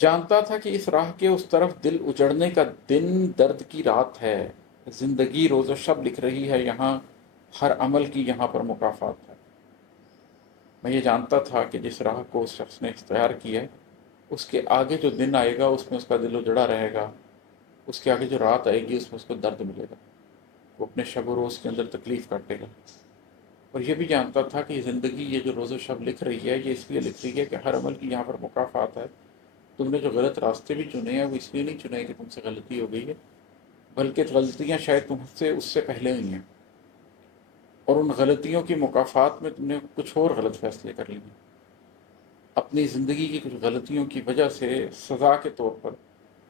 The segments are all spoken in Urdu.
جانتا تھا کہ اس راہ کے اس طرف دل اجڑنے کا دن درد کی رات ہے، زندگی روز و شب لکھ رہی ہے یہاں، ہر عمل کی یہاں پر مکافات ہے۔ میں یہ جانتا تھا کہ جس راہ کو اس شخص نے اختیار کیا ہے، اس کے آگے جو دن آئے گا اس میں اس کا دل اجڑا رہے گا، اس کے آگے جو رات آئے گی اس میں اس کو درد ملے گا، وہ اپنے شب و روز کے اندر تکلیف کاٹے گا۔ اور یہ بھی جانتا تھا کہ یہ زندگی یہ جو روز و شب لکھ رہی ہے یہ اس لیے لکھ رہی ہے کہ ہر عمل کی یہاں پر مکافات ہے۔ تم نے جو غلط راستے بھی چنے ہیں وہ اس لیے نہیں چنے کہ تم سے غلطی ہو گئی ہے، بلکہ غلطیاں شاید تم سے اس سے پہلے ہوئی ہیں، اور ان غلطیوں کی مکافات میں تم نے کچھ اور غلط فیصلے کر لیے۔ اپنی زندگی کی کچھ غلطیوں کی وجہ سے سزا کے طور پر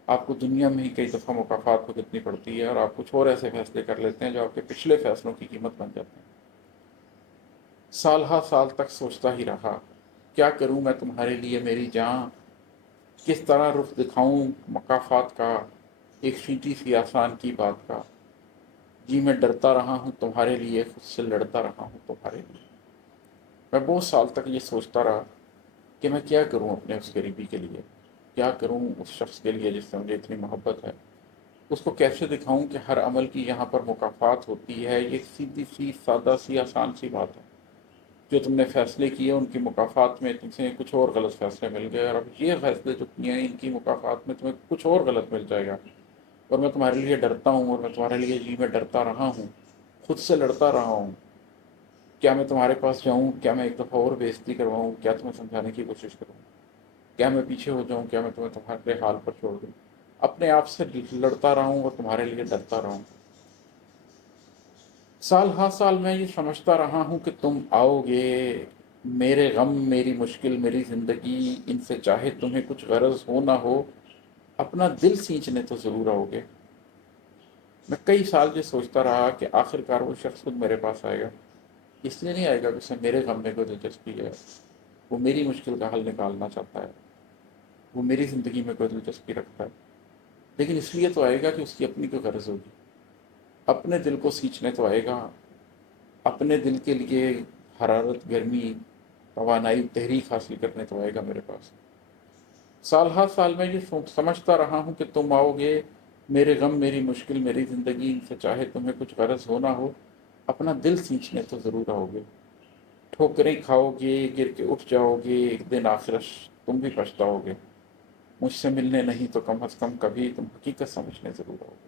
آپ کو دنیا میں ہی کئی دفعہ مکافات کو کتنی پڑتی ہے، اور آپ کچھ اور ایسے فیصلے کر لیتے ہیں جو آپ کے پچھلے فیصلوں کی قیمت بن جاتے ہیں۔ سال ہا سال تک سوچتا ہی رہا، کیا کروں میں تمہارے لیے میری جان، کس طرح رخ دکھاؤں مکافات کا، ایک چھوٹی سی آسان کی بات کا۔ جی میں ڈرتا رہا ہوں تمہارے لیے، خود سے لڑتا رہا ہوں تمہارے لیے۔ میں بہت سال تک یہ سوچتا رہا کہ میں کیا کروں اپنے اس غریبی کے لیے، کیا کروں اس شخص کے لیے جس سے مجھے اتنی محبت ہے، اس کو کیسے دکھاؤں کہ ہر عمل کی یہاں پر مکافات ہوتی ہے۔ یہ سیدھی سی سادہ سی آسان سی بات ہے، جو تم نے فیصلے کیے ان کی مکافات میں تم سے کچھ اور غلط فیصلے مل گئے، اور اب یہ فیصلے جو کیے ہیں ان کی مکافات میں تمہیں کچھ اور غلط مل جائے گا۔ اور میں تمہارے لیے ڈرتا ہوں، اور میں تمہارے لیے جی میں ڈرتا رہا ہوں، خود سے لڑتا رہا ہوں۔ کیا میں تمہارے پاس جاؤں، کیا میں ایک دفعہ اور بےعزتی کرواؤں، کیا تمہیں سمجھانے کی کوشش کروں، کیا میں پیچھے ہو جاؤں، کیا میں تمہیں تمہارے حال پر چھوڑ دوں، اپنے آپ سے لڑتا رہا ہوں اور تمہارے لیے ڈرتا رہا ہوں۔ سال ہر سال میں یہ سمجھتا رہا ہوں کہ تم آؤ گے، میرے غم میری مشکل میری زندگی ان سے چاہے تمہیں کچھ غرض ہو نہ ہو، اپنا دل سینچنے تو ضرور آؤ گے۔ میں کئی سال یہ سوچتا رہا کہ آخر کار وہ شخص خود میرے پاس آئے گا، اس لیے نہیں آئے گا کہ اسے میرے غم میں کوئی دلچسپی ہے، وہ میری مشکل کا حل نکالنا چاہتا ہے، وہ میری زندگی میں کوئی دلچسپی رکھتا ہے، لیکن اس لیے تو آئے گا کہ اس کی اپنی کوئی غرض ہوگی، اپنے دل کو سینچنے تو آئے گا، اپنے دل کے لیے حرارت گرمی توانائی تحریک حاصل کرنے تو آئے گا میرے پاس۔ سال ہر سال میں یہ سمجھتا رہا ہوں کہ تم آؤ گے، میرے غم میری مشکل میری زندگی ان سے چاہے تمہیں کچھ غرض ہو نہ ہو، اپنا دل سینچنے تو ضرور آؤ گے۔ ٹھوکریں کھاؤ گے گر کے اٹھ جاؤ گے، ایک دن آخرش تم بھی پچھتاؤ گے، مجھ سے ملنے نہیں تو کم از کم کبھی تم حقیقت سمجھنے ضرور آؤ گے۔